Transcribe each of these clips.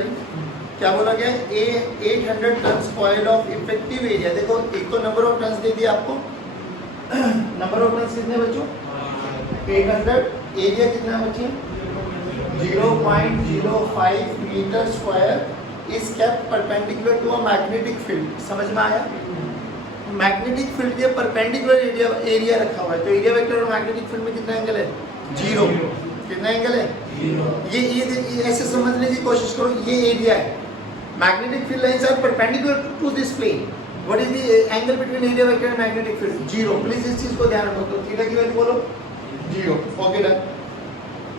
Sorry क्या बोला गया, 800 turn coil of effective area. देखो एक तो नंबर ऑफ टन्स दे दिया आपको, नंबर ऑफ टन्स कितने बच्चों 800, एरिया कितना बच्चे 0.05 metre square is kept perpendicular to a magnetic field. समझ में आया, मैग्नेटिक फील्ड के परपेंडिकुलर एरिया रखा हुआ है, तो एरिया वेक्टर और मैग्नेटिक फील्ड में कितना एंगल है 0। कितना एंगल है 0। ये ऐसे समझने की कोशिश करो, ये एरिया है, magnetic field lines are perpendicular to this plane, what is the angle between area vector and magnetic field 0। Please इस चीज को ध्यान रखो, तो थीटा की वैल्यू बोलो 0। Okay done.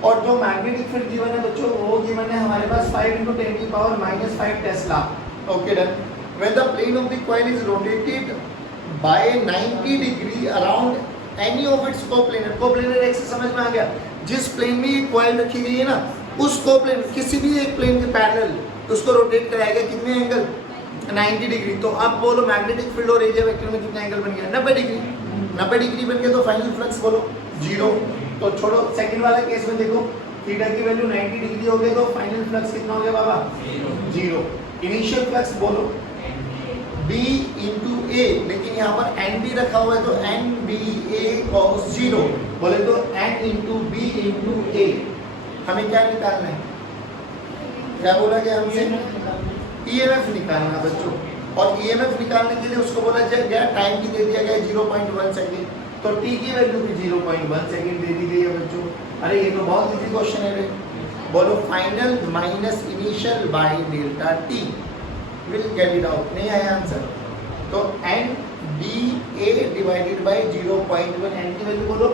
और जो मैग्नेटिक फील्ड गिवन है बच्चों वो गिवन है हमारे पास 5 × 10⁻⁻5 tesla. Okay done. When the plane of the coil is rotated by 90 degree around any of its coplanar, coplanar axis समझ में आ गया, जिस प्लेन में ये कॉइल रखी गई है ना उस कोप्लेनर किसी भी एक प्लेन के पैरेलल उसको रोटेट कराएगा कितने एंगल 90 डिग्री। तो अब बोलो मैग्नेटिक फील्ड और एरिया वेक्टर में कितना एंगल बन गया 90 डिग्री। 90 डिग्री बन गया तो फाइनल फ्लक्स बोलो 0। तो छोड़ो सेकंड वाला केस में देखो थीटा की वैल्यू 90 डिग्री हो गई तो फाइनल फ्लक्स कितना हो गया बाबा 0। इनिशियल फ्लक्स बोलो B into A, लेकिन यहाँ पर NB रखा हुआ है तो NBA cos 0 बोले तो N into B into A। हमें क्या निकालना है, क्या बोला गया हमसे EMF निकालना बच्चों, और EMF निकालने के लिए उसको बोला गया टाइम भी दे दिया गया 0.1 सेकेंड, तो T की वैल्यू भी 0.1 सेकेंड दे दी गई है बच्चों। अरे ये तो बहुत इजी क्वेश्चन है रे। बोलो final minus initial by delta T will get it out. नहीं आया आंसर, तो NBA डिवाइडेड बाय 0.1, N की वैल्यू बोलो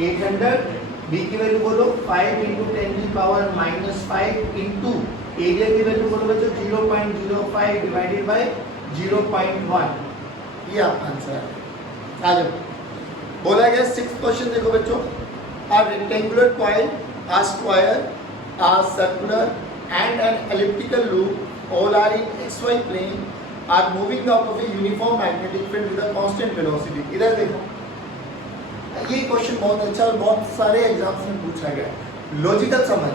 800, B की वैल्यू बोलो 5 × 10⁻⁻5 इंटू एरिया की वैल्यू बोलो बच्चों 0.05 डिवाइडेड बाय 0.1। ये आंसर है। आ जाओ, बोला गया 6th क्वेश्चन देखो बच्चों, a rectangular coil, a square, a circular and an elliptical loop all are in xy plane are moving out of a uniform magnetic field with a constant velocity। इधर देखो ये question बहुत अच्छा और बहुत सारे एग्जाम्स में पूछा गया है, लॉजिकल समझ।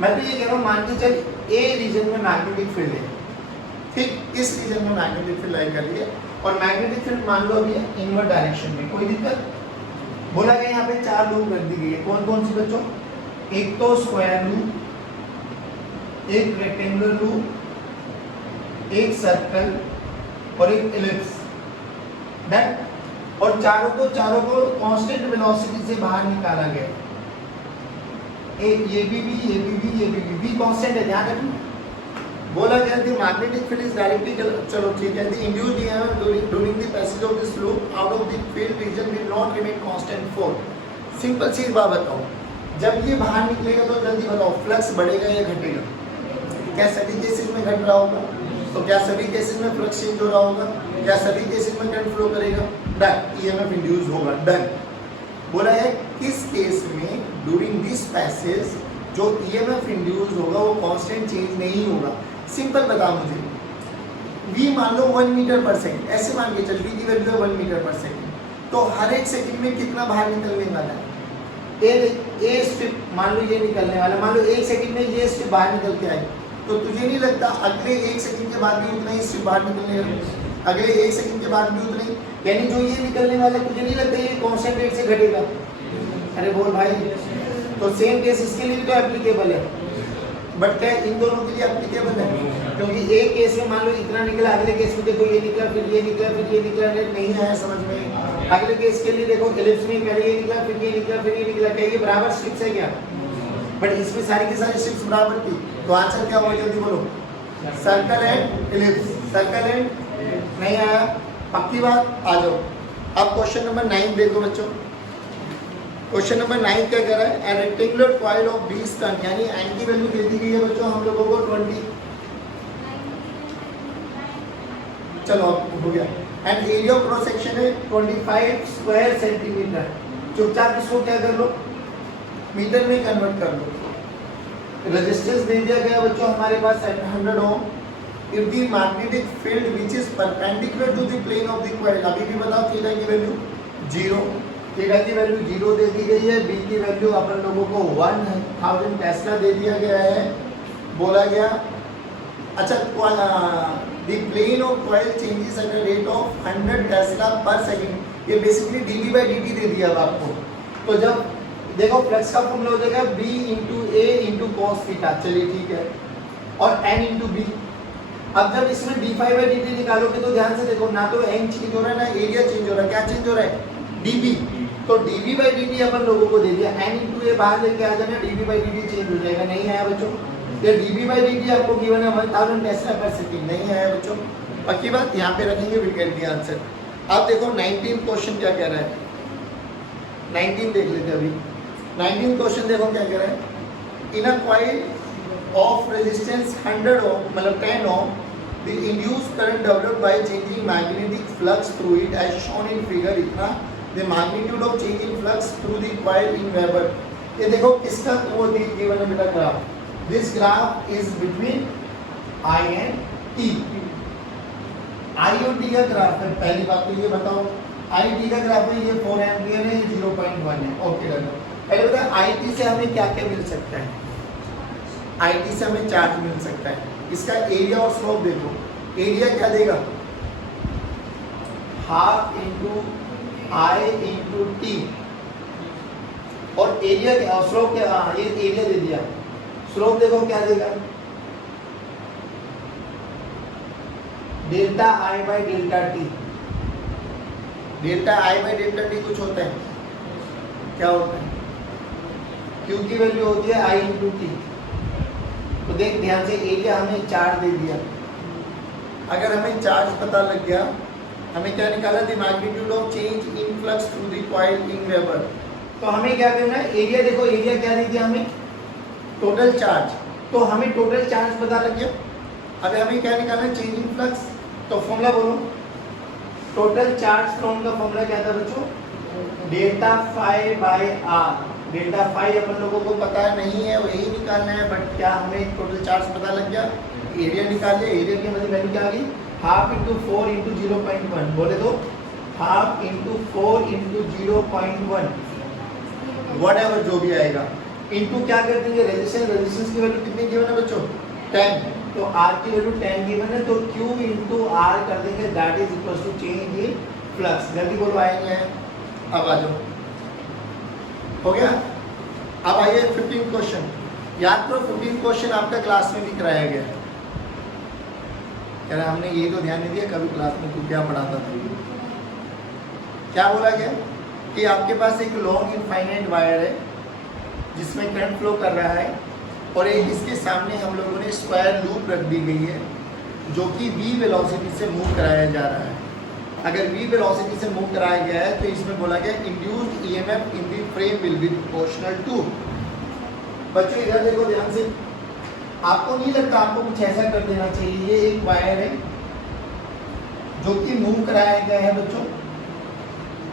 मैं तो ये कह रहा हूँ मान के चल ए रीजन में मैग्नेटिक फील्ड है, ठीक, इस रीजन में मैग्नेटिक फील्ड लाई कर रही है और मैग्नेटिक फील्ड मान लो अभी इनवर्ट डायरेक्शन में, कोई दिक्कत। बोला गया यहाँ पे 4 लूप रख दी गई है, कौन कौन सी बच्चों, एक तो स्क्वायर लूप, एक रेक्टेंगुलर लूप, एक सर्कल और एक एलिप्स। दैट और चारों को कांस्टेंट वेलोसिटी से बाहर निकाला गया। एक ये भी कांस्टेंट है, ध्यान रखना। बोला गया the magnetic field is directly, चलो ठीक है, the induced EMF during the passage of this loop out of the field region will not remain constant for. Simple सी बात बताओ, जब ये बाहर निकलेगा तो जल्दी बताओ फ्लक्स बढ़ेगा या घटेगा? क्या सभी केसेस में घट रहा होगा? तो क्या सभी केसेस में फ्लक्स चेंज हो रहा होगा? क्या सभी केसेस में करंट फ्लो करेगा? डन, ईएमएफ इंड्यूस होगा। डन। बोला है किस केस में ड्यूरिंग दिस पैसेज जो ईएमएफ इंड्यूस होगा वो कांस्टेंट चेंज नहीं होगा। सिंपल बताओ मुझे, v मान लो 1 मीटर पर सेकंड, ऐसे मान के चल v की वैल्यू है 1 मीटर पर सेकंड, तो हर एक सेकंड में कितना बाहर निकलने वाला है? ए स्ट्रिप मान लो ये निकलने वाला, मान लो 1 सेकंड में ये स्ट्रिप बाहर निकल के आई, तो तुझे नहीं लगता अगले 1 सेकंड के बाद भी उतना ही स्ट्रिप बाहर निकलने वाला, अगले 1 सेकंड के बाद भी उतना ही, यानी जो ये निकलने वाला तुझे नहीं लगता ये कांस्टेंट रेट से घटेगा? अरे बोल भाई, तो सेम केस इसके लिए तो एप्लीकेबल है, बट क्या इन दोनों के लिए एप्लीकेबल है? क्योंकि एक केस में मान लो इतना निकला, अगले केस में देखो ये निकला, फिर ये निकला, फिर ये निकला, नहीं आया समझ में। अगले केस के लिए देखो एलिप्स में पहले ये निकला, फिर ये निकला, फिर ये निकला, क्या ये बराबर स्ट्रिप्स है क्या? बट इसमें सारी की सारी स्ट्रिप्स बराबर थी, तो आंसर क्या होगा जल्दी बोलो? Circle and ellipse. Circle and नहीं आया, पक्की बात। आ जाओ अब क्वेश्चन नंबर 9 देखो बच्चों। क्वेश्चन नंबर 9 क्या कह रहा है? A rectangular coil of 20 turn, यानी एन की वैल्यू दे दी गई है बच्चों हम लोगों को 20, चलो अब हो गया, and area of cross section है 25 स्क्वायर सेंटीमीटर। चुपचाप इसको क्या कर लो, मीटर में कन्वर्ट कर लो। रेजिस्टेंस दे दिया गया बच्चों हमारे पास 100 ohm. If the magnetic field which is perpendicular to the plane of the coil, अभी भी बताओ थीटा की वैल्यू 0, थीटा की वैल्यू 0 दे दी गई है, बी की वैल्यू अपन लोगों को 1000 टेस्ला दे दिया गया है। बोला गया अच्छा, the plane of coil changes at a rate of 100 tesla per second. ये बेसिकली dv बाई dt दे दिया अब आपको। तो जब देखो फ्लक्स का फॉर्मूला हो जाएगा b इंटू ए इंटू कॉस थीटा, चलिए ठीक है, और n इंटू बी। अब जब इसमें d फाई बाई dt निकालोगे तो ध्यान से देखो, ना तो n चेंज हो रहा है ना एरिया चेंज हो रहा है, क्या चेंज हो रहा है? dv। तो dv बाई dt अपन लोगों को दे दिया, n इंटू ए बाहर लेके आ जाना, dv बाई dt चेंज हो जाएगा। नहीं आया बच्चों? ये dv बाई dt आपको गिवन है 1000 टेस्ला पर सेकंड, नहीं आया बच्चों? पक्की बात, यहाँ पे रखेंगे, विल गेट द आंसर। अब देखो 19 क्वेश्चन क्या कह रहा है, 19 देख लेते हैं अभी। 19 क्वेश्चन देखो क्या कह रहा है। In a coil of resistance 100 ohm, मतलब 10 ohm, the induced current developed by changing magnetic flux through it as shown in figure, इतना the magnitude of change in flux through the coil in weber. ये देखो किसका वो given है बेटा graph. This graph is between I and T। I और T का graph है, पहली बात तो ये बताओ, I T का ग्राफ है, ये 4 एम्पियर है, 0.1 है। Okay done. पहले बताओ IT से हमें क्या क्या मिल सकता है? IT से हमें चार्ज मिल सकता है। इसका एरिया और स्लोप देखो, एरिया क्या देगा? Half into I into T, और एरिया क्या, स्लोप क्या? ये एरिया दे दिया, स्लोप देखो क्या देगा? Delta I by delta T। Delta I by delta T कुछ होता है, क्या होता है? Q की वैल्यू होती है I इंटू T। तो देख ध्यान से, एरिया हमें चार्ज दे दिया, अगर हमें चार्ज पता लग गया, हमें क्या निकाला? The magnitude of change in flux through the coil in weber. तो हमें क्या करना है? एरिया देखो, एरिया क्या दे दिया हमें? Total charge. तो हमें टोटल चार्ज पता लग गया, अगर हमें क्या निकालना है? Change in flux. तो फॉर्मूला बोलो, टोटल चार्ज फ्रॉम का फॉर्मूला क्या था बच्चों? Delta phi by R. Delta phi अपन लोगों को पता है नहीं है, वही निकालना है, बट क्या हमें टोटल चार्ज पता लग गया? एरिया निकाल लिया, एरिया की मतलब वैल्यू क्या आ गई? हाफ इंटू 4 इंटू 0.1, बोले तो half into 4 into 0.1, what ever जो भी आएगा, इंटू क्या कर देंगे? रेजिस्टेंस। रेजिस्टेंस की वैल्यू कितनी गिवन है बच्चों? 10। तो R की वैल्यू 10 गिवन है, तो Q इंटू R कर देंगे, that is equal to change in flux. जल्दी बोलो, आएंगे? अब आ जाओ, हो गया। अब आइए 15 क्वेश्चन, याद करो 15 क्वेश्चन आपका क्लास में भी कराया गया है। यार हमने ये तो ध्यान नहीं दिया कभी क्लास में तू क्या पढ़ाता था। क्या बोला गया कि आपके पास एक लॉन्ग इनफाइनाइट वायर है जिसमें करंट फ्लो कर रहा है, और एक इसके सामने हम लोगों ने स्क्वायर लूप रख दी गई है जो कि v वेलोसिटी से मूव कराया जा रहा है। अगर v वेलोसिटी से मूव कराया गया है तो इसमें बोला गया induced EMF in the frame will be proportional to. बच्चों इधर देखो ध्यान से, आपको नहीं लगता आपको कुछ ऐसा कर देना चाहिए? ये एक वायर है जो कि मूव कराया गया है बच्चों।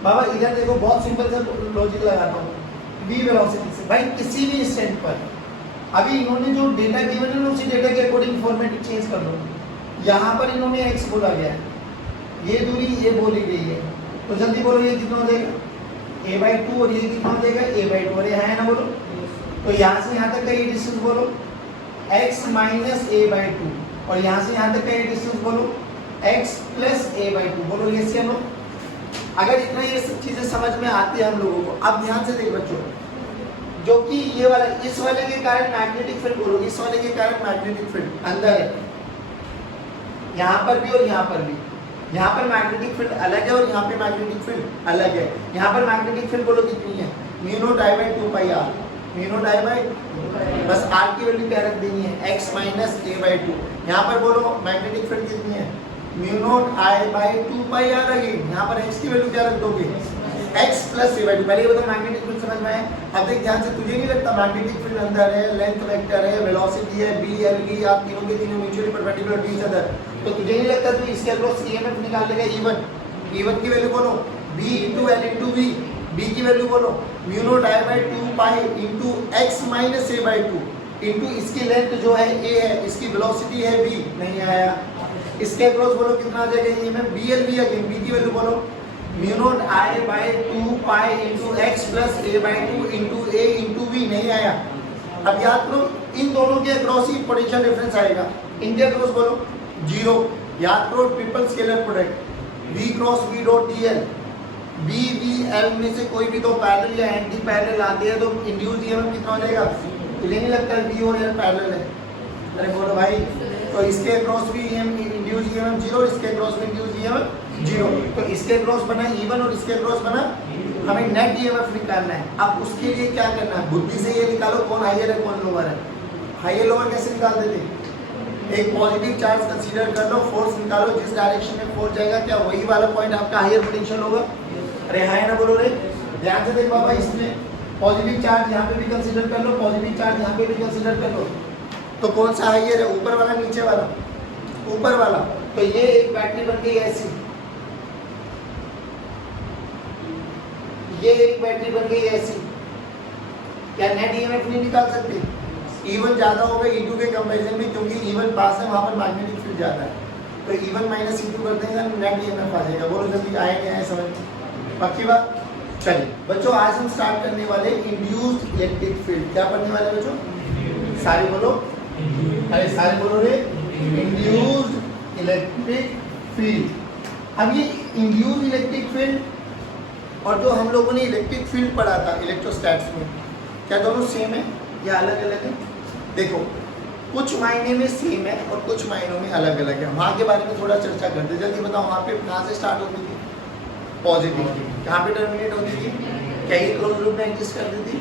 बाबा इधर देखो, बहुत सिंपल सा लॉजिक लगाता हूँ, v वेलोसिटी से भाई किसी भी इंस्टेंट पर, अभी इन्होंने जो डेटा गिवन है ना उसी डेटा के अकॉर्डिंग फॉर्मेट चेंज कर दो। यहाँ पर इन्होंने x बोला गया है, ये दूरी ये बोली गई है, तो जल्दी बोलो ये कितना हो जाएगा? a/2, और ये कितना हो जाएगा? a/2, और यहाँ है ना, बोलो। तो यहाँ से यहाँ तक का ये डिस्टेंस बोलो x माइनस a/2, और यहाँ से यहाँ तक का ये डिस्टेंस बोलो x प्लस a/2, बोलो ये से हम। अगर इतना ये सब चीजें समझ में आती है हम लोगों को, अब ध्यान से देख बच्चों, जो कि ये वाला, इस वाले के कारण मैग्नेटिक फील्ड बोलो, इस वाले के कारण मैग्नेटिक फील्ड अंदर है, यहाँ पर भी और यहाँ पर भी। यहाँ पर मैग्नेटिक फील्ड अलग है और यहाँ पे मैग्नेटिक फील्ड अलग है। यहाँ पर मैग्नेटिक फील्ड बोलो कितनी है? Mu naught I by 2 pi r, mu naught I by, बस r की वैल्यू क्या रख देनी है? x minus a/2। यहाँ पर बोलो मैग्नेटिक फील्ड कितनी है? Mu naught I by 2 pi r again. यहाँ पर x की वैल्यू क्या रख दोगे? x plus a/2। पहले ये बताओ मैग्नेटिक फील्ड समझ में आया? अब देख ध्यान से, तुझे नहीं लगता मैग्नेटिक फील्ड अंदर है, लेंथ वेक्टर है, वेलोसिटी है, b l v, आप तीनों के तीनों mutually perpendicular to each other, तो तुझे नहीं लगता तू इसके अक्रॉस ईएमएफ निकाल लेगा? E1 की वैल्यू बोलो b into l into v, b की वैल्यू बोलो mu naught I by 2 pi into x minus a/2 into इसकी लेंथ जो है a है, इसकी वेलोसिटी है v, नहीं आया। इसके अक्रॉस बोलो कितना आ जाएगा? ईएमएफ BLV अगेन, b की वैल्यू बोलो mu naught I by 2 pi into x plus a/2 into a into v, नहीं आया। अब याद करो इन दोनों के अक्रॉस ही पोटेंशियल डिफरेंस आएगा, इनके अक्रॉस बोलो 0। याद करो triple scalar product V cross V dot DL, B V L में से कोई भी दो पैरेलल या एंटी पैरेलल आते हैं तो इंड्यूस ईएमएफ कितना हो जाएगा? मुझे नहीं लगता V और L पैरेलल है। अरे बोलो भाई, तो इसके अक्रॉस भी इंड्यूस ईएमएफ 0 और इसके अक्रॉस भी इंड्यूस ईएमएफ 0, तो इसके अक्रॉस बना E1 और इसके अक्रॉस बना, हमें नेट ईएमएफ निकालना है। अब उसके लिए क्या करना है? बुद्धि से ये निकालो कौन हाईयर है कौन लोअर है। हाईयर लोअर कैसे निकाल देते? एक पॉजिटिव चार्ज कंसीडर कर लो, फोर्स निकालो, जिस डायरेक्शन में फोर्स जाएगा क्या वही वाला पॉइंट आपका हाईयर पोटेंशियल होगा? अरे हाई ना बोलो रे, ध्यान से देख बाबा, इसमें पॉजिटिव चार्ज यहाँ पे भी कंसीडर कर लो, पॉजिटिव चार्ज यहाँ पे भी कंसीडर कर लो, तो कौन सा हाईयर है? ऊपर वाला नीचे वाला? ऊपर वाला। तो ये एक बैटरी बन गई ऐसी, ये एक बैटरी बन गई ऐसी, क्या नेट ईएमएफ नहीं निकाल सकते? E1 ज्यादा होगा E2 के कंपैरिजन में, क्योंकि E1 पास है वहां पर मैग्नेटिक फील्ड ज्यादा है, तो E1 माइनस E2 कर देंगे नेट ईएमएफ आ जाएगा। बोलो जल्दी आएंगे आए समझ, पक्की बात? चलिए बच्चों, आज हम स्टार्ट करने वाले इंड्यूस्ड इलेक्ट्रिक फील्ड। क्या पढ़ने वाले बच्चों? सारे बोलो, अरे सारे बोलो रे, इंड्यूस्ड इलेक्ट्रिक फील्ड। अब ये इंड्यूस्ड इलेक्ट्रिक फील्ड और जो हम लोगों ने इलेक्ट्रिक फील्ड पढ़ा था इलेक्ट्रोस्टैट्स में, क्या दोनों सेम है या अलग अलग है? देखो कुछ मायने में सेम है और कुछ मायनों में अलग अलग है। वहाँ के बारे में थोड़ा चर्चा करते, जल्दी बताओ। वहाँ पे कहाँ से स्टार्ट होती थी? पॉजिटिव। कहाँ पे टर्मिनेट होती थी? क्या ये क्लोज लूप में एग्जिस्ट करती थी?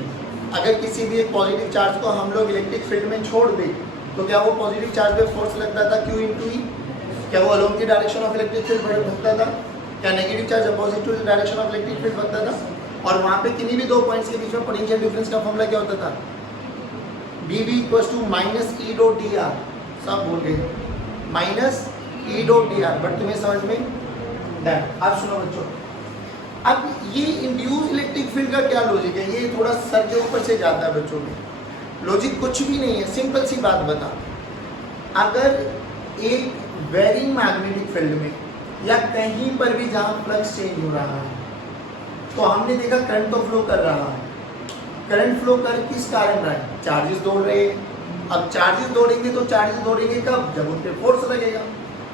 अगर किसी भी एक पॉजिटिव चार्ज को हम लोग इलेक्ट्रिक फील्ड में छोड़ दें तो क्या वो पॉजिटिव चार्ज पे फोर्स लगता था Q इंटू ई? क्या वो अलोंग की डायरेक्शन ऑफ इलेक्ट्रिक फील्ड भगता था? क्या negative charge opposite to direction of electric field भगता था? और वहाँ पे किन्हीं भी दो पॉइंट्स के बीच में पोटेंशियल डिफरेंस का फॉर्मूला क्या होता था? BB equals to minus E dot d r. सब बोल गए minus E dot d r, but तुम्हें समझ में दैट। अब सुनो बच्चों, अब ये इंड्यूस इलेक्ट्रिक फील्ड का क्या लॉजिक है? ये थोड़ा सर के ऊपर से जाता है बच्चों में। लॉजिक कुछ भी नहीं है, सिंपल सी बात बता। अगर एक वेरिंग मैग्नेटिक फील्ड में या कहीं पर भी जहाँ फ्लक्स चेंज हो रहा है तो हमने देखा करंट तो फ्लो कर रहा है। करंट फ्लो कर किस कारण रहा है? चार्जेस दौड़ रहे हैं। अब चार्जेस दौड़ेंगे तो चार्जेस दौड़ेंगे कब? जब उन पर फोर्स लगेगा,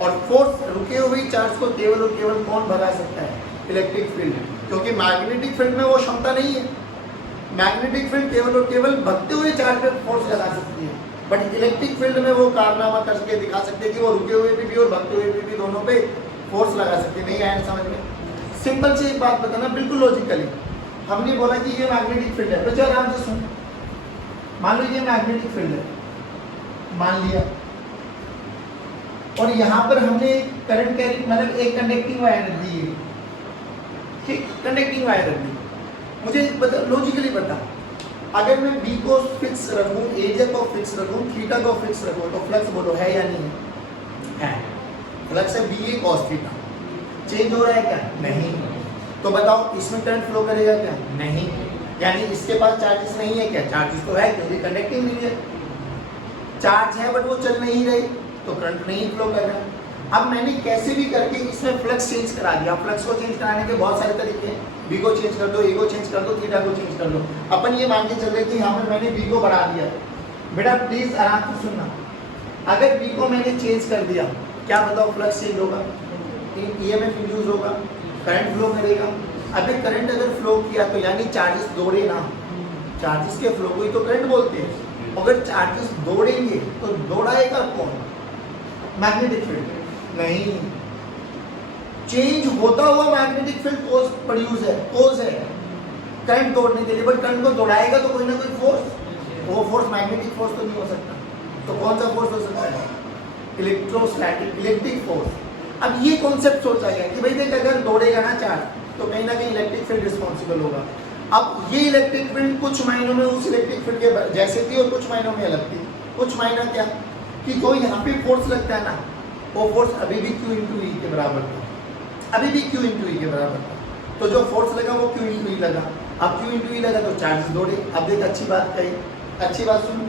और फोर्स रुके हुए चार्ज को केवल और केवल कौन भगा सकता है? इलेक्ट्रिक फील्ड, क्योंकि मैग्नेटिक फील्ड में वो क्षमता नहीं है। मैग्नेटिक फील्ड केवल और केवल भगते हुए चार्ज पे फोर्स लगा सकती है, बट इलेक्ट्रिक फील्ड में वो कारनामा करके दिखा सकते हैं कि वो रुके हुए भी और भगते हुए भी दोनों पे फोर्स लगा सकते हैं। नहीं आया समझ में? सिंपल सी एक बात बताना, बिल्कुल लॉजिकली। हमने बोला कि ये मैग्नेटिक फील्ड है, बच्चों आराम से सुन। मान लो ये मैग्नेटिक फील्ड है, मान लिया, और यहाँ पर हमने करंट कैरी मतलब एक कंडक्टिंग वायर दी है, ठीक, कंडक्टिंग वायर दी। मुझे बता, लॉजिकली बता, अगर मैं B को फिक्स रखूँ, एरिया को फिक्स रखूँ, थीटा को फिक्स रखूँ, तो फ्लक्स बोलो है या नहीं है? फ्लक्स है BA cos थीटा। चेंज हो रहा है क्या? नहीं। तो बताओ इसमें करंट फ्लो करेगा क्या? नहीं। यानी इसके पास चार्जेस नहीं है क्या? चार्जेस तो है क्योंकि कंडक्टिंग नहीं है। चार्ज है बट वो चल नहीं रही तो करंट नहीं फ्लो कर रहा। अब मैंने कैसे भी करके इसमें फ्लक्स चेंज करा दिया। फ्लक्स को चेंज कराने के बहुत सारे तरीके हैं। B को चेंज कर दो, A को चेंज कर दो, थीटा को चेंज कर दो। अपन ये मान के चल रहे कि यहाँ पर मैंने B को बढ़ा दिया। बेटा प्लीज आराम से सुनना, अगर B को मैंने चेंज कर दिया, क्या बताओ फ्लक्स चेंज होगा, EMF इंड्यूस होगा, करंट फ्लो करेगा। अभी करंट अगर फ्लो किया तो यानी चार्जेस दौड़े ना, चार्जेस के फ्लो को ही तो करंट बोलते हैं। अगर चार्जेस दौड़ेंगे तो दौड़ाएगा कौन? मैग्नेटिक फील्ड नहीं। चेंज होता हुआ मैग्नेटिक फील्ड कोज है करंट दौड़ने के लिए, बट करंट को दौड़ाएगा तो कोई ना कोई फोर्स। वो फोर्स मैग्नेटिक फोर्स तो नहीं हो सकता, तो कौन सा फोर्स हो सकता है? Electrostatic, electric force. अब ये कॉन्सेप्ट सोचा गया कि भाई देख, अगर दौड़ेगा ना चार्ज तो कहीं ना कहीं इलेक्ट्रिक फील्ड रिस्पॉन्सिबल होगा। अब ये इलेक्ट्रिक फील्ड कुछ मायनों में उस इलेक्ट्रिक फील्ड के जैसे थी और कुछ मायनों में अलग थी। कुछ मायना क्या कि जो यहाँ पे फोर्स लगता है ना, वो फोर्स अभी भी Q इंटू ई के बराबर था, अभी भी Q इंटू ई के बराबर था। तो जो फोर्स लगा वो Q इंटू ई लगा। अब Q इंटू ई लगा तो चार्जेस दौड़े। अब देख अच्छी बात कही, अच्छी बात सुन,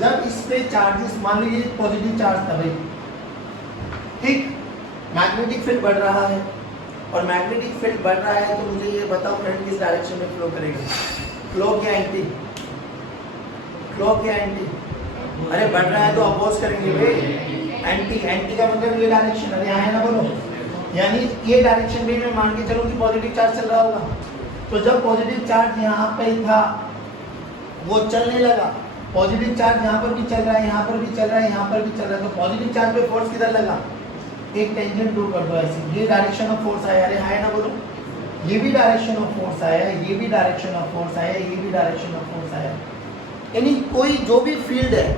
जब इस पे चार्जेस, मान लीजिए पॉजिटिव चार्ज था भाई, ठीक, मैग्नेटिक फील्ड बढ़ रहा है, और मैग्नेटिक फील्ड बढ़ रहा है तो मुझे ये बताओ करंट किस डायरेक्शन में फ्लो करेगा? फ्लो क्या एंटी क्लॉक या एंटी? अरे बढ़ रहा है तो अपोज करेंगे भाई, एंटी, एंटी का मतलब ये डायरेक्शन, अरे यहाँ है ना बोलो, यानी ये डायरेक्शन भी मैं मान के चलूँ कि पॉजिटिव चार्ज चल रहा होगा, तो जब पॉजिटिव चार्ज यहाँ पे था वो चलने लगा, पॉजिटिव चार्ज यहाँ पर भी चल रहा है, यहाँ पर भी चल रहा है, यहाँ पर भी चल रहा है, तो पॉजिटिव चार्ज पे फोर्स किधर लगा? एक टेंजेंट ड्रॉ कर दो ऐसे, ये डायरेक्शन ऑफ फोर्स आया, अरे है ना बोलो, ये भी डायरेक्शन ऑफ फोर्स आया, ये भी डायरेक्शन ऑफ फोर्स आया, ये भी डायरेक्शन ऑफ फोर्स आया, यानी कोई जो भी फील्ड है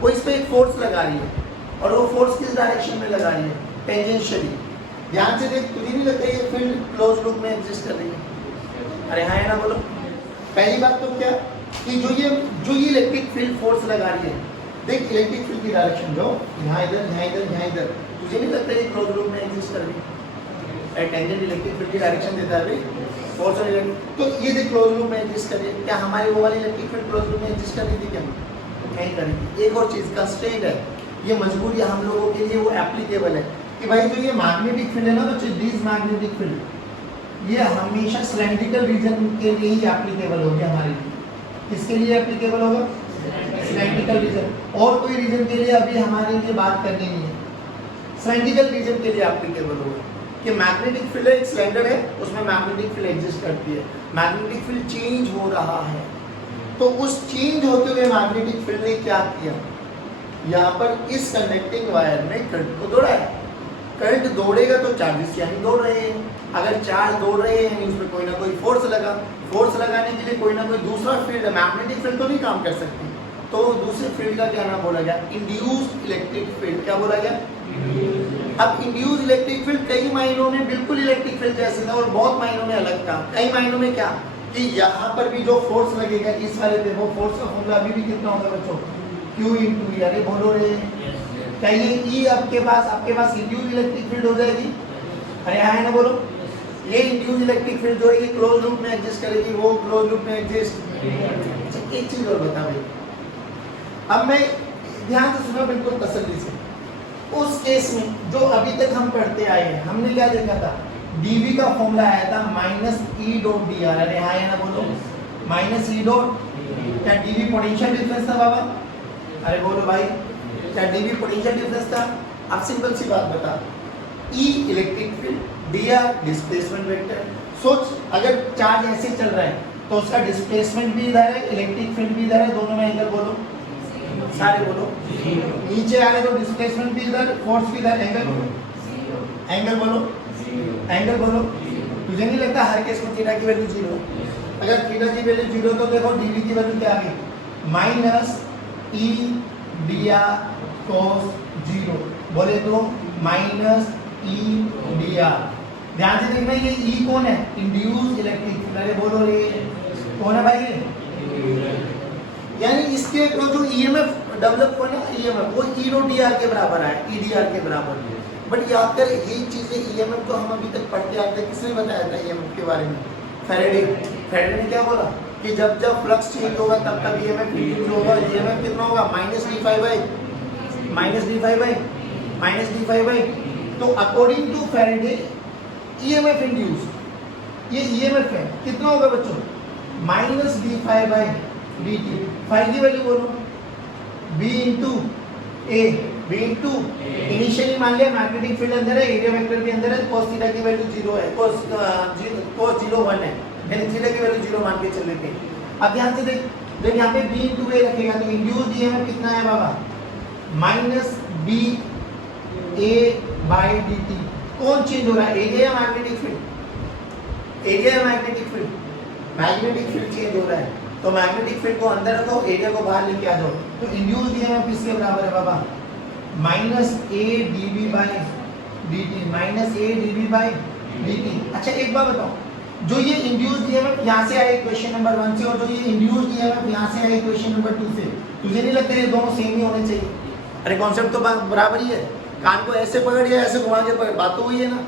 वो इस पे एक फोर्स लगा रही है, और वो फोर्स किस डायरेक्शन में लगा रही है? टेंजेंशियली। ध्यान से देख, तुझे नहीं लगता ये फील्ड क्लोज लूप में एग्जिस्ट कर रही है? अरे हाँ है ना बोलो। पहली बात तो क्या कि जो ये इलेक्ट्रिक फील्ड फोर्स लगा रही है, देख इलेक्ट्रिक फील्ड की डायरेक्शन जो यहाँ इधर यहाँ इधर यहाँ इधर, तुझे नहीं लगता ये क्लोज लूप में एग्जिस्ट कर रही है? टेंजेंट इलेक्ट्रिक फील्ड की डायरेक्शन देता है भाई, फोर्स और इलेक्ट्रिक, तो ये देख क्लोज लूप में एग्जिस्ट कर रही है। क्या हमारी वो वाली इलेक्ट्रिक फील्ड क्लोज लूप में एग्जिस्ट कर रही थी क्या? नहीं कर रही थी। एक और चीज़ कंस्ट्रेंट है, ये मजबूरी हम लोगों के लिए वो एप्लीकेबल है कि भाई जो ये मैग्नेटिक फील्ड है ना, तो दिस मैग्नेटिक फील्ड ये हमेशा सिलेंड्रिकल रीजन के लिए ही एप्लीकेबल होगी हमारे लिए। किसके लिए एप्लीकेबल होगा? सिलेंड्रिकल रीजन, और कोई रीजन के लिए अभी हमारे लिए बात करनी नहीं है, सिलेंड्रिकल रीजन के लिए एप्लीकेबल होगा कि मैग्नेटिक फील्ड एक सिलेंडर है, उसमें मैग्नेटिक फील्ड एग्जिस्ट करती है, मैग्नेटिक फील्ड चेंज हो रहा है, तो उस चेंज होते हुए मैग्नेटिक फील्ड ने क्या किया, यहाँ पर इस कंडक्टिंग वायर में करंट को दौड़ा है। करंट दौड़ेगा तो चार्जेस यानी दौड़ रहे हैं, अगर चार्ज दौड़ रहे हैं उसमें कोई ना कोई फोर्स लगा, फोर्स लगाने के लिए कोई ना कोई दूसरा फील्ड है, मैग्नेटिक फील्ड तो नहीं काम कर सकती, तो दूसरे फील्ड का क्या नाम बोला गया? Induced electric field. क्या बोला गया? अब इंड्यूस्ड इलेक्ट्रिक फील्ड कई मायनों में बिल्कुल इलेक्ट्रिक फील्ड जैसे था और बहुत मायनों में अलग था। कई मायनों में क्या कि यहाँ पर भी जो फोर्स लगेगा इस वाले पे, वो फोर्स का फॉर्मूला अभी भी कितना होगा बच्चों? Q इंटू ई। अरे बोलो रे, क्या ये ई आपके पास इंड्यूस्ड इलेक्ट्रिक फील्ड हो जाएगी? अरे हाँ है ना बोलो, ये इंड्यूस्ड इलेक्ट्रिक फील्ड जो है ये क्लोज लूप में एग्जिस्ट करेगी, वो क्लोज लूप में एग्जिस्ट। एक चीज और बता भाई, अब मैं ध्यान से सुना बिल्कुल तसल्ली से, उस केस में जो अभी तक हम पढ़ते आए हैं, हमने क्या देखा था? dv का फॉर्मूला आया था minus E dot d are. अरे हाँ है ना बोलो, माइनस ई डॉट, क्या dv पोटेंशियल डिफरेंस था बाबा? अरे बोलो भाई, क्या dv पोटेंशियल डिफरेंस था? अब सिंपल सी बात बता, E electric field, dr displacement vector. सोच अगर चार्ज ऐसे चल रहा है तो उसका डिस्प्लेसमेंट भी इधर है, इलेक्ट्रिक फील्ड भी इधर है, दोनों में एंगल बोलो, सारे बोलो। नीचे आ रहे तो डिस्प्लेसमेंट भी इधर, फोर्स भी इधर, एंगल बोलो, एंगल बोलो, एंगल बोलो। तुझे नहीं लगता हर केस में थीटा की वैल्यू 0? अगर थीटा की वैल्यू 0 तो देखो dv की वैल्यू क्या आ गई? माइनस ई डी आर कोस 0, बोले तो माइनस ई डी आर। ध्यान से देखना, ये ई कौन है? Induced electric field. अरे बोलो रे, कौन है भाई? यानी इसके जो ईएमएफ डेवलप हुआ ना, ईएमएफ वो ई डॉट डी आर के बराबर है, ई डी आर के बराबर। बट याद कर यही चीजें ईएमएफ तो हम अभी तक पढ़ते आते हैं, किसने बताया था ईएमएफ के बारे में? फैराडे। फैराडे ने क्या बोला कि जब जब फ्लक्स चेंज होगा तब तक ईएमएफ इंड्यूस होगा। ईएमएफ कितना होगा? Minus D phi by. तो according to Faraday EMF induce, ये ईएमएफ है, कितना होगा बच्चों? Minus D phi by D T. Phi की वैल्यू बोलो, B into A, B into initially मान लिया मैग्नेटिक फील्ड अंदर है, एरिया वेक्टर भी अंदर है, cos थीटा की वैल्यू 0 है, cos 0 1 है, यानी थीटा की वैल्यू 0 मान के चल लेते हैं। अब ध्यान से देख यहाँ पे b इंटू ए रखेगा तो इंड्यूस्ड ईएमएफ कितना है बाबा? Minus B A by D T. कौन चेंज हो रहा है, एरिया या मैग्नेटिक फील्ड? एरिया या magnetic field? Magnetic field change हो रहा है, तो मैग्नेटिक फील्ड को अंदर रखो, एरिया को बाहर लेके आ जाओ, तो इंड्यूस्ड ईएमएफ किसके बराबर है बाबा? Minus A DV by D T, minus A DV by D T. अच्छा एक बात बताओ, जो ये इंड्यूस्ड ईएमएफ यहाँ से आए क्वेश्चन नंबर 1 से, और जो ये इंड्यूस्ड ईएमएफ यहाँ से आए क्वेश्चन नंबर 2 से, तुझे नहीं लगता ये दोनों सेम ही होने चाहिए? अरे कॉन्सेप्ट तो बराबर ही है, कान को ऐसे पकड़ या ऐसे घुमा के पकड़, बात तो वही है ना।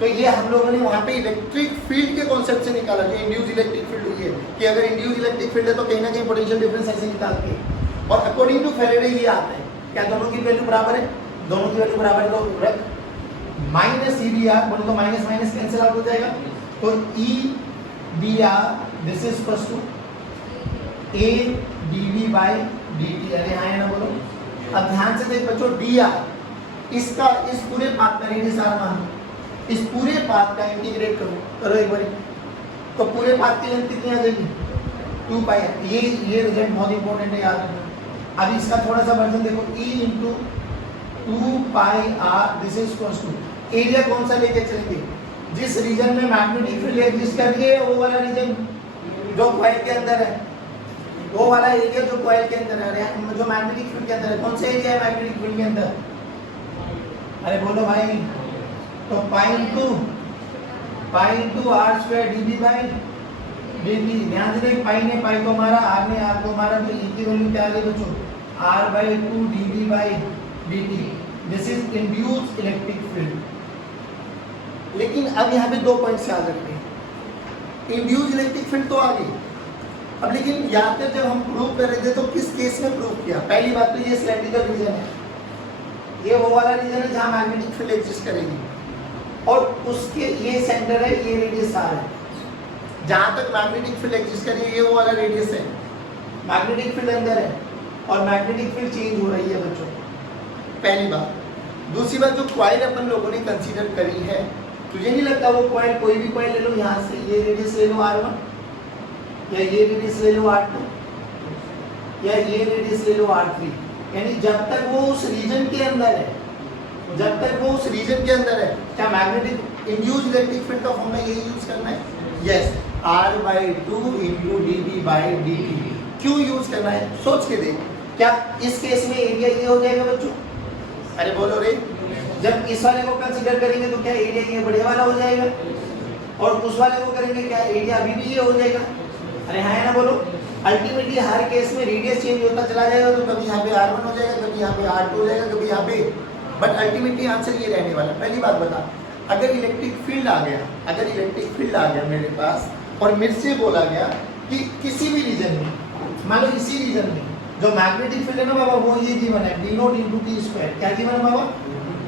तो ये हम लोगों ने वहाँ पे इलेक्ट्रिक फील्ड के कॉन्सेप्ट से निकाला, जो इंड्यूस्ड इलेक्ट्रिक फील्ड हुई है, कि अगर इंड्यूस्ड इलेक्ट्रिक फील्ड है तो कहीं ना कहीं पोटेंशियल डिफरेंस ऐसे निकालते हैं, और अकॉर्डिंग टू फैराडे ये आता है। क्या दोनों की वैल्यू बराबर है? दोनों की वैल्यू बराबर है तो रख माइनस ई डी आर, बोले तो माइनस माइनस कैंसिल आउट हो जाएगा, तो E d r this is equal to a d v by D t. अरे हाँ ना बोलो। अब ध्यान से देख बच्चों, डी आर इसका इस पूरे पाथ का रेडियस आर मान, इस पूरे पाथ का इंटीग्रेट करो एक बार, तो पूरे पाथ की लेंथ कितनी आ जाएगी 2 पाई। ये रिजल्ट बहुत इंपॉर्टेंट है, याद रखना। अब इसका थोड़ा सा वर्जन देखो, E into 2 pi r, this is equals to area कौन सा लेके चलेंगे, जिस रीजन में मैग्नेटिक फील्ड एग्जिस्ट कर रही है वो वाला रीजन जो कॉइल के अंदर है, वो वाला एरिया जो कॉइल के अंदर है, जो मैग्नेटिक फील्ड के अंदर है। कौन सा एरिया है मैग्नेटिक फील्ड के अंदर? अरे बोलो भाई। तो pi into r square d b by D t. ध्यान से देख, पाई ने पाई को मारा, आर ने आर को मारा, तो ई की वैल्यू क्या आ गई बच्चों? R by 2 d b by D t. This is induced electric field. लेकिन अब यहाँ पे 2 पॉइंट्स याद रखने हैं। इंड्यूस्ड इलेक्ट्रिक फील्ड तो आ गई, अब लेकिन यहाँ पे जब हम प्रूव कर रहे थे तो किस केस में प्रूव किया? पहली बात तो ये सिलेंड्रिकल रीजन है, ये वो वाला रीजन है जहाँ मैग्नेटिक फील्ड एग्जिस्ट करेगी, और उसके ये सेंटर है, ये रेडियस आर है। जहाँ तक मैग्नेटिक फील्ड एग्जिस्ट करेगी ये वो वाला रेडियस है, मैग्नेटिक फील्ड अंदर है और मैग्नेटिक फील्ड चेंज हो रही है बच्चों, पहली बात। दूसरी बात, जो कॉइल अपन लोगों ने कंसीडर करी है, तुझे नहीं लगता वो कॉइल, कोई भी कॉइल ले लो, यहाँ से ये रेडियस ले लो R1, या ये रेडियस ले लो R2, या ये रेडियस ले लो R3, यानी जब तक वो उस रीजन के अंदर है, जब तक वो उस रीजन के अंदर है, क्या मैग्नेटिक इंड्यूस्ड इलेक्ट्रिक फील्ड का फॉर्मूला यही यूज करना है? Yes, R/2 into dB by dt। क्यों यूज करना है? सोच के देख, क्या इस केस में एरिया ये हो जाएगा बच्चों? अरे बोलो रे, जब इस वाले को कंसीडर करेंगे तो क्या एरिया ये बड़े वाला हो जाएगा, और उस वाले को करेंगे क्या एरिया अभी भी ये हो जाएगा? अरे हाँ है ना बोलो। अल्टीमेटली हर केस में रेडियस चेंज होता चला जाएगा, तो कभी यहाँ पे R1 हो जाएगा, कभी यहाँ पे R2 हो जाएगा, कभी यहाँ पे, बट अल्टीमेटली आंसर ये रहने वाला। पहली बात बता, अगर इलेक्ट्रिक फील्ड आ गया, अगर इलेक्ट्रिक फील्ड आ गया मेरे पास, और मेरे से बोला गया कि किसी भी रीजन में, मान लो इसी रीजन में जो मैग्नेटिक फील्ड है ना बाबा, वो ये जीवन है B not into T square. क्या जीवन है बाबा?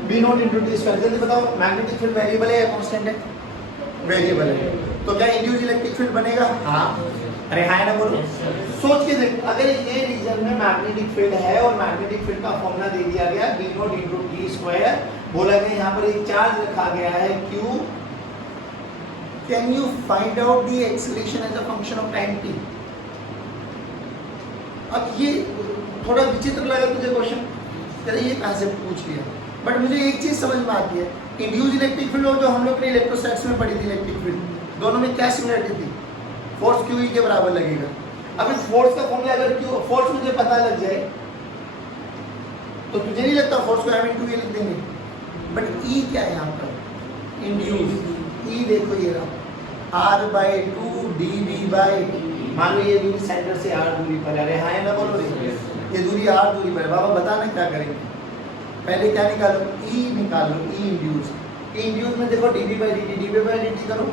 B not into T square. जल्दी बताओ, मैग्नेटिक फील्ड वेरिएबल है या कांस्टेंट है? वेरिएबल है। तो क्या इंड्यूस्ड इलेक्ट्रिक फील्ड बनेगा? हाँ। अरे हाँ ना बोलो। सोच के देखो, अगर ये रीजन में मैग्नेटिक फील्ड है और मैग्नेटिक फील्ड का फॉर्मूला दे दिया गया B not into T square, बोला गया यहाँ पर एक चार्ज रखा गया है Q, can you find out the acceleration as a function of time t? अब ये थोड़ा विचित्र लगा तुझे क्वेश्चन, तेरा ये कहाँ से पूछ लिया, बट मुझे एक चीज समझ में आती है, इंड्यूस्ड इलेक्ट्रिक फील्ड और जो हम लोग ने इलेक्ट्रोस्टैटिक्स में पढ़ी थी इलेक्ट्रिक फील्ड, दोनों में क्या सिमिलरिटी थी? फोर्स QE के बराबर लगेगा। अब इस फोर्स का फॉर्मूला अगर Q फोर्स मुझे पता लग जाए तो तुझे नहीं लगता फोर्स को M into E लिख देंगे, बट E क्या है यहाँ पर? इंड्यूस्ड। E देखो ये रहा R/2 dB बाई, मान लो ये दूरी सेंटर से R दूरी पर है। अरे हाँ ना बोलो, ये दूरी R दूरी पर है। बाबा बताना क्या करेंगे? पहले क्या निकालो? E निकालो, E इंड्यूस्ड। E इंड्यूस्ड में देखो dB बाई dt करो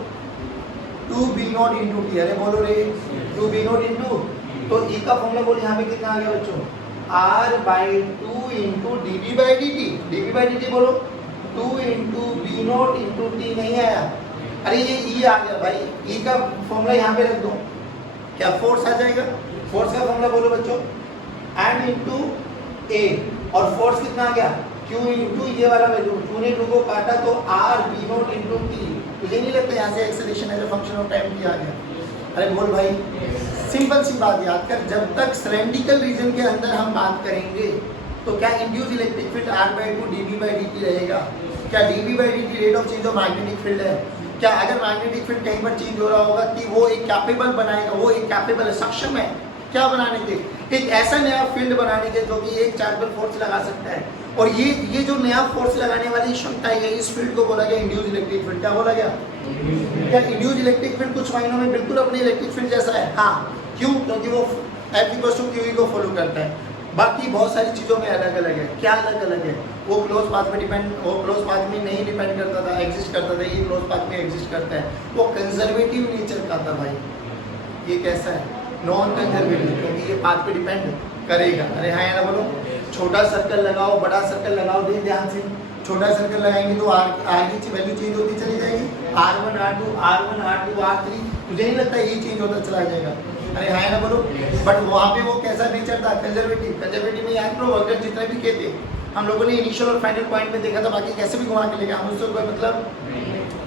2B नॉट इंटू टी। अरे बोलो रे, 2B नॉट इंटू, तो E का फॉर्मूला बोलो यहाँ पे कितना आ गया बच्चों? R/2 into dB by dt। dB by dt बोलो 2 into B not into T. नहीं आया? अरे ये E आ गया भाई, E का फॉर्मूला यहाँ पे रख दो, क्या फोर्स आ जाएगा? फोर्स का फॉर्मूला बोलो बच्चों, M इंटू A, और फोर्स कितना आ गया? Q इंटू ये वाला वैल्यू, Q ने 2 को काटा तो R/B नॉट इंटू टी। तुझे नहीं लगता यहाँ से acceleration as a function of time t आ गया? अरे बोल भाई, सिंपल सी बात याद कर, जब तक सिलेंड्रिकल रीजन के अंदर हम बात करेंगे तो क्या induced electric field R/2 dB by dt रहेगा? क्या dB by dt rate of change of magnetic field है? क्या अगर मैग्नेटिक फील्ड कहीं पर चेंज हो रहा होगा कि वो एक कैपेबल बनाएगा, वो एक कैपेबल है, सक्षम है क्या बनाने के? एक ऐसा नया फील्ड बनाने के जो कि एक चार्ज पर फोर्स लगा सकता है, और ये जो नया फोर्स लगाने वाली क्षमता है, इस फील्ड को बोला गया इंड्यूस्ड इलेक्ट्रिक फील्ड। क्या बोला गया? क्या इंड्यूस्ड इलेक्ट्रिक फील्ड कुछ मायनों में बिल्कुल अपने इलेक्ट्रिक फील्ड जैसा है? हाँ। क्यों? क्योंकि वो F=QE को फॉलो करता है। बाकी बहुत सारी चीज़ों में अलग अलग है। क्या अलग अलग है? वो क्लोज पाथ में नहीं डिपेंड करता था, एग्जिस्ट करता था, ये क्लोज पाथ में एग्जिस्ट करता है। वो कंजर्वेटिव नेचर का था भाई। ये कैसा है? नॉन कंजर्वेटिव, क्योंकि ये पाथ पे डिपेंड करेगा। अरे हाँ ना बोलो। छोटा सर्कल लगाओ, बड़ा सर्कल लगाओ, देख ध्यान से। छोटा सर्कल लगाएंगे तो आगे की वैल्यू चेंज होती चली जाएगी, R1 R2 R1 R2 R3, मुझे नहीं लगता यही चेंज होता चला जाएगा। अरे हाँ ना बोलो। बट वहाँ पे वो कैसा नेचर था, कंजर्वेटिव। कंजर्वेटिव में याद करो अगर जितने भी के थे हम लोगों ने इनिशियल और फाइनल पॉइंट में देखा था, बाकी कैसे भी घुमा के लेगा हम उससे कोई मतलब,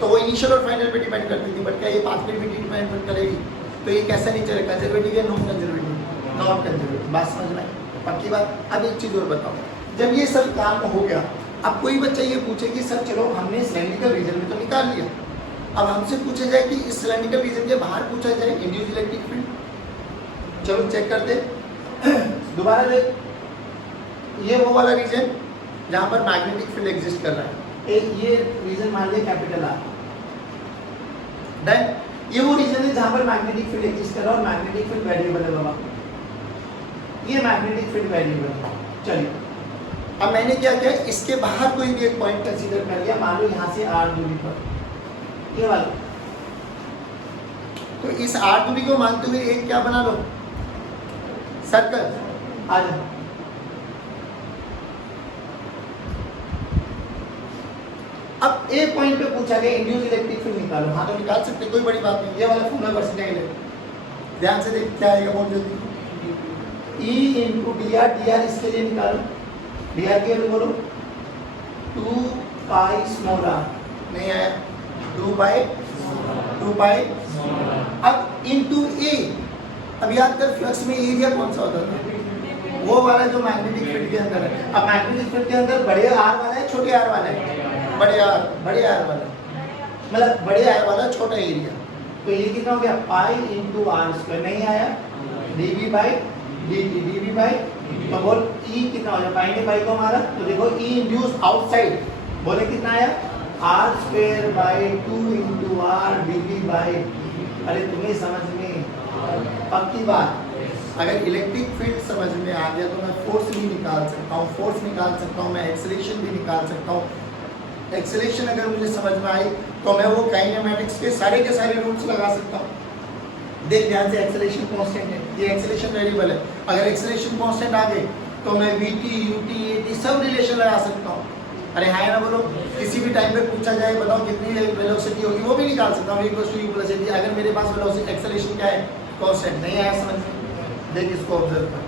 तो वो इनिशियल और फाइनल पे डिपेंड करती थी। बट क्या ये पाथ पे भी डिपेंड करेगी? तो ये कैसा नेचर है, कंजर्वेटिव या नॉन कंजर्वेटिव? Non conservative. बात समझ में आई? पक्की बात। अब एक चीज़ और बताओ, जब ये सब काम हो गया, अब कोई बच्चा ये पूछे कि सर चलो हमने सिलेंड्रिकल रीजन में तो निकाल लिया, अब हमसे पूछा जाए कि इस सिलेंड्रिकल रीजन के बाहर पूछा जाए इंड्यूस इलेक्ट्रिक फील्ड। चलो चेक करते दोबारा देख, ये वो वाला रीजन जहाँ पर मैग्नेटिक फील्ड एग्जिस्ट कर रहा है, ये रीजन मान लिया कैपिटल आर। डन। ये वो रीजन है जहाँ पर मैग्नेटिक फील्ड एग्जिस्ट कर रहा है और मैग्नेटिक फील्ड वेरिएबल है बाबा, ये मैग्नेटिक फील्ड वेरिएबल है। चलिए अब मैंने क्या किया, इसके बाहर कोई भी एक पॉइंट कंसीडर कर लिया, मान लो यहाँ से r दूरी पर, ये वाला। तो इस r दूरी को मानते हुए एक क्या बना लो, सर्कल। आ जाओ। अब एक पॉइंट पे पूछा गया इंड्यूस इलेक्ट्रिक फील्ड निकालो। हाँ तो निकाल सकते, कोई बड़ी बात नहीं। ये वाला फॉर्मूला वर्सेटाइल है, ध्यान से देख क्या आएगा बहुत जल्दी। E into D R, D R इसके लिए निकालो, डी आर के लिए बोलो 2 पाई स्मॉल आर, नहीं आया 2 पाई। अब इंटू ए, अब याद कर फ्लक्स में एरिया कौन सा होता था, वो वाला जो मैग्नेटिक फील्ड के अंदर है। अब मैग्नेटिक फील्ड के अंदर बड़े आर वाला है छोटे आर वाला है, बड़े आर वाला, मतलब बड़े आर वाला छोटा एरिया। तो ये कितना हो गया, पाई इंटू आर स्क्वायर, नहीं आया डीवी बाई डी बाई, तो बोल ई कितना हो जाए, पाई ने पाई को मारा तो देखो ई इंड्यूस आउटसाइड, बोले कितना आया r square by 2 into r d by. अरे तुम्हें समझ में पक्की बात, अगर इलेक्ट्रिक फील्ड समझ में आ गया तो मैं फोर्स भी निकाल सकता हूँ, फोर्स निकाल सकता हूँ, मैं एक्सेलरेशन भी निकाल सकता हूँ। एक्सेलरेशन अगर मुझे समझ में आई तो मैं वो काइनेमैटिक्स के सारे रूल्स लगा सकता हूँ। देख ध्यान से, एक्सेलरेशन कांस्टेंट है, ये एक्सेलरेशन वेरिएबल है। अगर एक्सेलरेशन कांस्टेंट आ गए तो मैं वीटी यूटी एटी सब रिलेशन लगा सकता हूँ। अरे हाँ ना बोलो, किसी भी टाइम पे पूछा जाए बताओ कितनी वेलोसिटी होगी, वो भी निकाल सकता हूँ, equal to u plus a t. अगर मेरे पास वेलोसिटी एक्सेलरेशन क्या है, कांस्टेंट। नहीं आया समझ में? देख इसको ऑब्जर्व कर,